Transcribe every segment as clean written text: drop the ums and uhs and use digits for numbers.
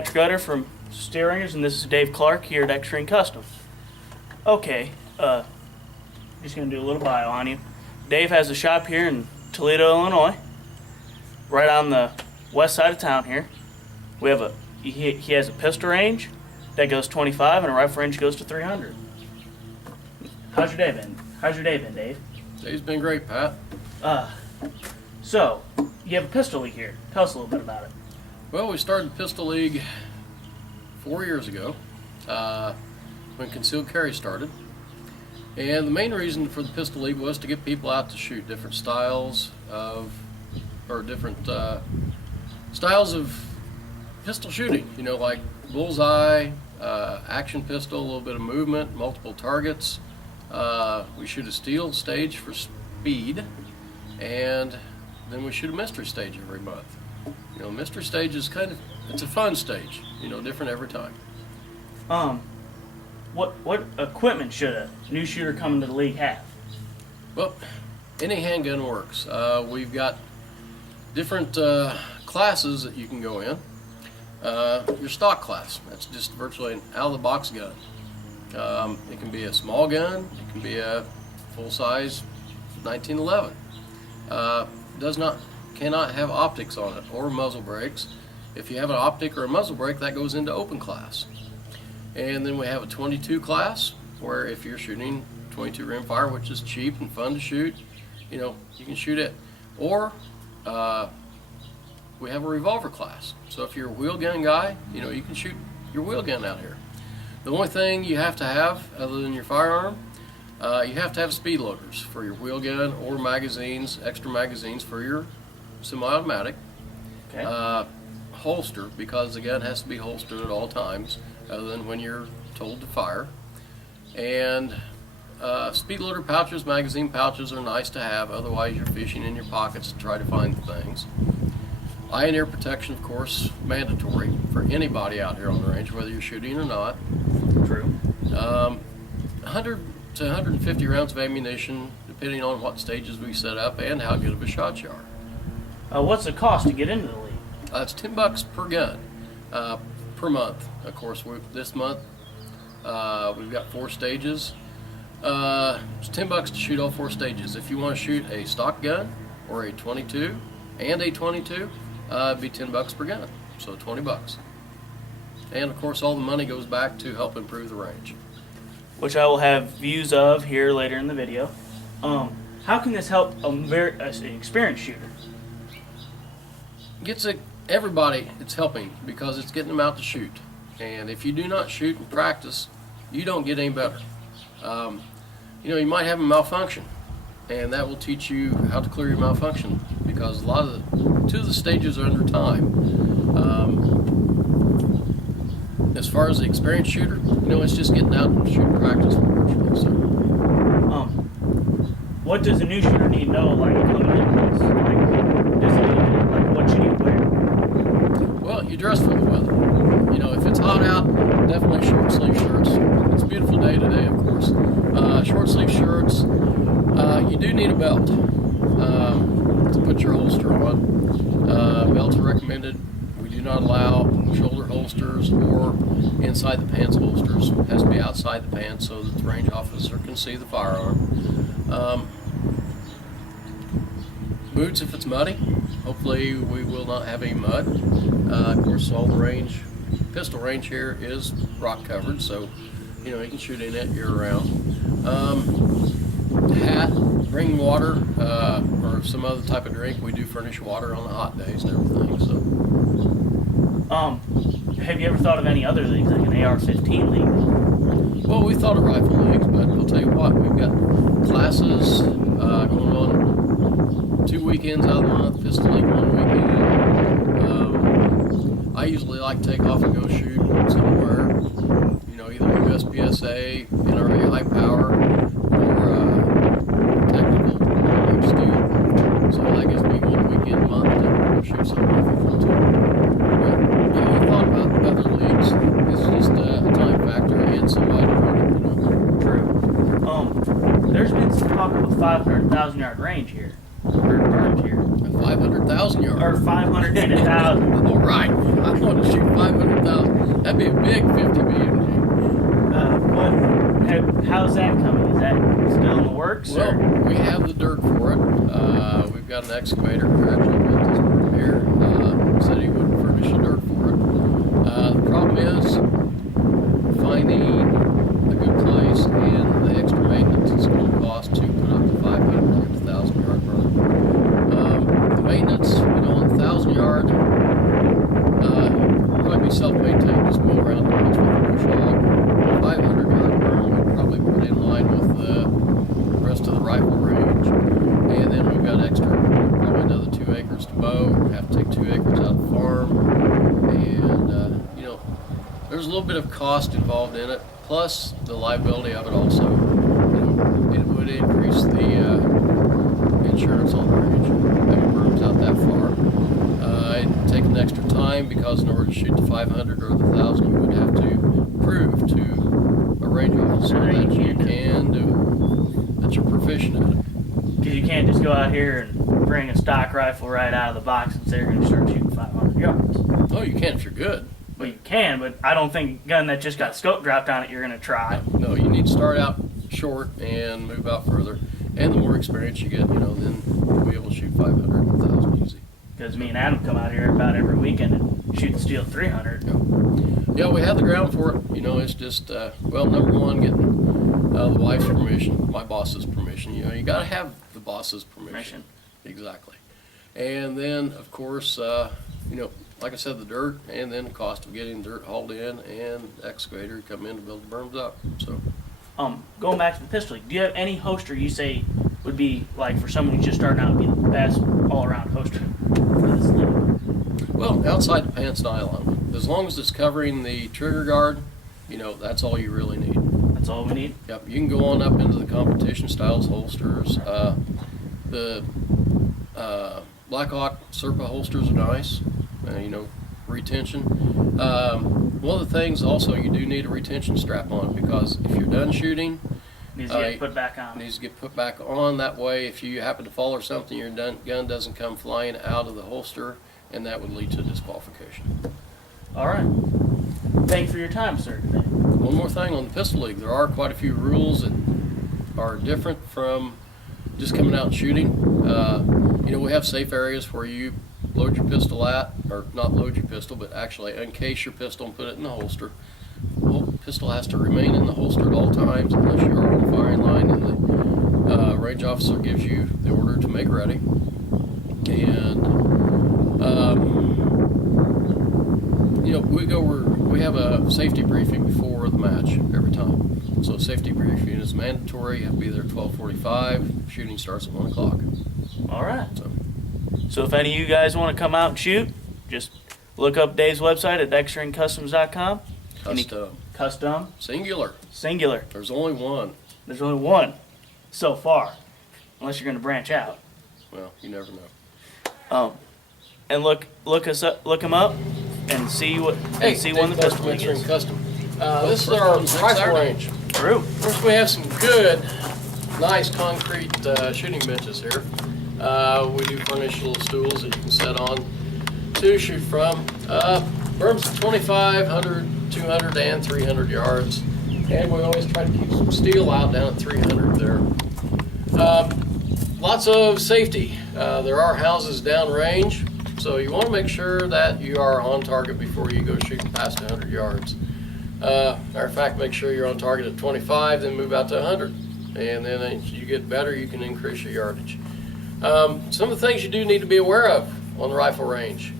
Patrick Gutter from Steeringers, and this is Dave Clark here at Extreme Customs. Okay, just gonna do a little bio on you. Dave has a shop here in Toledo, Illinois, right on the west side of town here. We have he has a pistol range that goes 25 and a rifle range goes to 300. How's your day been, Dave? Day's been great, Pat. So you have a pistol league here. Tell us a little bit about it. Well, we started Pistol League 4 years ago when concealed carry started. And the main reason for the Pistol League was to get people out to shoot different styles of pistol shooting. You know, like bullseye, action pistol, a little bit of movement, multiple targets. We shoot a steel stage for speed, and then we shoot a mystery stage every month. You know, mystery stage is it's a fun stage, you know, different every time. What equipment should a new shooter coming to the league have? Well, any handgun works. We've got different classes that you can go in. Your stock class, that's just virtually an out-of-the-box gun. It can be a small gun, it can be a full-size 1911. Cannot have optics on it or muzzle brakes. If you have an optic or a muzzle brake, that goes into open class. And then we have a 22 class, where if you're shooting 22 rimfire, which is cheap and fun to shoot, you know, you can shoot it. Or we have a revolver class. So if you're a wheel gun guy, you know, you can shoot your wheel gun out here. The only thing you have to have, other than your firearm, you have to have speed loaders for your wheel gun or magazines, extra magazines for your semi-automatic. Okay. Holster, because the gun has to be holstered at all times, other than when you're told to fire. And speed loader pouches, magazine pouches are nice to have, otherwise you're fishing in your pockets to try to find things. Eye and ear protection, of course, mandatory for anybody out here on the range, whether you're shooting or not. True. 100 to 150 rounds of ammunition, depending on what stages we set up and how good of a shot you are. What's the cost to get into the league? It's $10 per gun per month. Of course, this month we've got 4 stages. It's $10 to shoot all 4 stages. If you want to shoot a stock gun or a 22 and a 22, it'd be $10 per gun, so $20. And of course, all the money goes back to help improve the range, Which I will have views of here later in the video. How can this help an experienced shooter? Everybody it's helping, because it's getting them out to shoot. And if you do not shoot and practice, you don't get any better. You know, you might have a malfunction, and that will teach you how to clear your malfunction, because 2 of the stages are under time. As far as the experienced shooter, you know, it's just getting out and shooting practice. So. What does a new shooter need to know, like, coming into this? What you need to wear? Well, you dress for the weather. You know, if it's hot out, definitely short sleeve shirts. It's a beautiful day today, of course. Short sleeve shirts. You do need a belt to put your holster on. Belts are recommended. We do not allow shoulder holsters or inside the pants holsters. It has to be outside the pants so that the range officer can see the firearm. Boots if it's muddy. Hopefully we will not have any mud. Of course, all the pistol range here is rock covered, so you know you can shoot in it year round. Hat, bring water, or some other type of drink. We do furnish water on the hot days and everything. So, Have you ever thought of any other leagues, like an AR-15 league? well, we thought of rifle leagues, but I'll tell you what, we've got classes going on 2 weekends out of the month, pistol league 1 weekend. I usually like to take off and go shoot somewhere, you know, either USPSA, NRA high power, or technical steel. So that gives me 1 weekend a month to go shoot somewhere if I want to. But yeah, we thought about other leagues. It's just a time factor and somebody to run it, you know. True. There's been some talk of a 500,000 yard range here. burned here? 500,000 yards. Or 500,000. All right. I want to shoot 500,000. That'd be a big 50 BMG. How's that coming? Is that still in the works? Well, or? we have the dirt for it. We've got an excavator who actually built this part here. Said he would furnish the dirt for it. The problem is finding a good place and the extra maintenance it's going to cost to put up the 500 to get the 1,000 yard berm. The maintenance, on the 1,000 yard, probably be self-maintained, just mow around the bunch with a bush hog. 500 yard berm would probably put in line with the rest of the rifle range. And then we've got extra, probably another 2 acres to mow. We have to take 2 acres out of the farm. And, there's a little bit of cost involved in it, plus the liability of it also. It would increase the insurance on the range, having berms out that far. It'd take an extra time because in order to shoot the 500 or the 1,000, you would have to prove to a range officer that you can do it, that you're proficient at it. Because you can't just go out here and bring a stock rifle right out of the box and say you're going to start shooting 500 yards. Oh, you can if you're good. Well, you can, but I don't think a gun that just got scope dropped on it you're going to try. No, you need to start out short and move out further. And the more experience you get, then you'll be able to shoot 500 and 1,000 easy. Because me and Adam come out here about every weekend and shoot the steel 300. Yeah, we have the ground for it. It's just, number one, getting the wife's permission, my boss's permission. You got to have the boss's permission. Exactly. And then, of course, like I said, the dirt, and then the cost of getting dirt hauled in and the excavator to come in to build the berms up. So, going back to the pistol league, do you have any holster you say would be, like, for someone who's just starting out, would be the best all-around holster for this league? Well, outside the pants nylon. As long as it's covering the trigger guard, that's all you really need. That's all we need? Yep, you can go on up into the competition styles holsters. The Black Hawk Serpa holsters are nice. Retention. One of the things also, you do need a retention strap on, because if you're done shooting, Needs to get put back on. Needs to get put back on. That way, if you happen to fall or something, your gun doesn't come flying out of the holster, and that would lead to disqualification. All right. Thank you for your time, sir, today. One more thing on the pistol league. There are quite a few rules that are different from just coming out and shooting. We have safe areas where you load your pistol at, or not load your pistol, but actually encase your pistol and put it in the holster. The whole pistol has to remain in the holster at all times unless you are on the firing line and the range officer gives you the order to make ready. And we have a safety briefing before the match every time. So safety briefing is mandatory. You have to be there at 12:45. Shooting starts at 1 o'clock. All right. So if any of you guys want to come out and shoot, just look up Dave's website at dexteringcustoms.com. Custom. Singular. There's only one. There's only one so far, unless you're going to branch out. Well, you never know. And look him up, and see when the pistol league is. Custom. This is our rifle range. True. First, we have some good, nice concrete shooting benches here. We do furnish little stools that you can set on to shoot from. Berms at 25, 100, 200, and 300 yards. And we always try to keep some steel out down at 300 there. Lots of safety. There are houses downrange, so you want to make sure that you are on target before you go shooting past 100 yards. Matter of fact, make sure you're on target at 25, then move out to 100. And then as you get better, you can increase your yardage. Some of the things you do need to be aware of on the rifle range.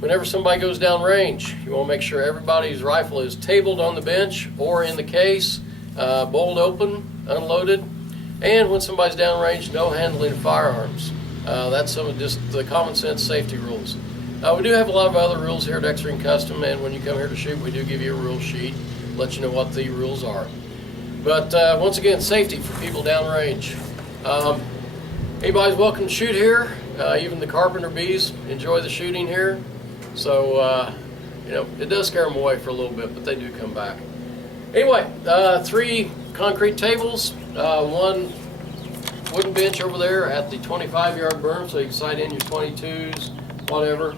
Whenever somebody goes down range, you want to make sure everybody's rifle is tabled on the bench or in the case, bowled open, unloaded. And when somebody's down range, no handling of firearms. That's some of just the common sense safety rules. We do have a lot of other rules here at X-Ring Custom, and when you come here to shoot, we do give you a rule sheet, let you know what the rules are. But once again, safety for people down range. Anybody's welcome to shoot here. Even the carpenter bees enjoy the shooting here. So, it does scare them away for a little bit, but they do come back. Anyway, 3 concrete tables, one wooden bench over there at the 25-yard berm, so you can sight in your 22s, whatever.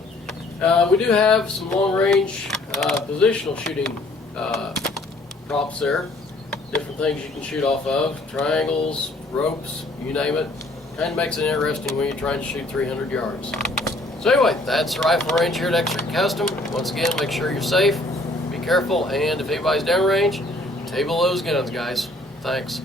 We do have some long-range positional shooting props there. Different things you can shoot off of, triangles, ropes, you name it. Kind of makes it interesting when you're trying to shoot 300 yards. So anyway, that's the rifle range here at X-Treme Custom. Once again, make sure you're safe, be careful, and if anybody's downrange, table those guns, guys. Thanks.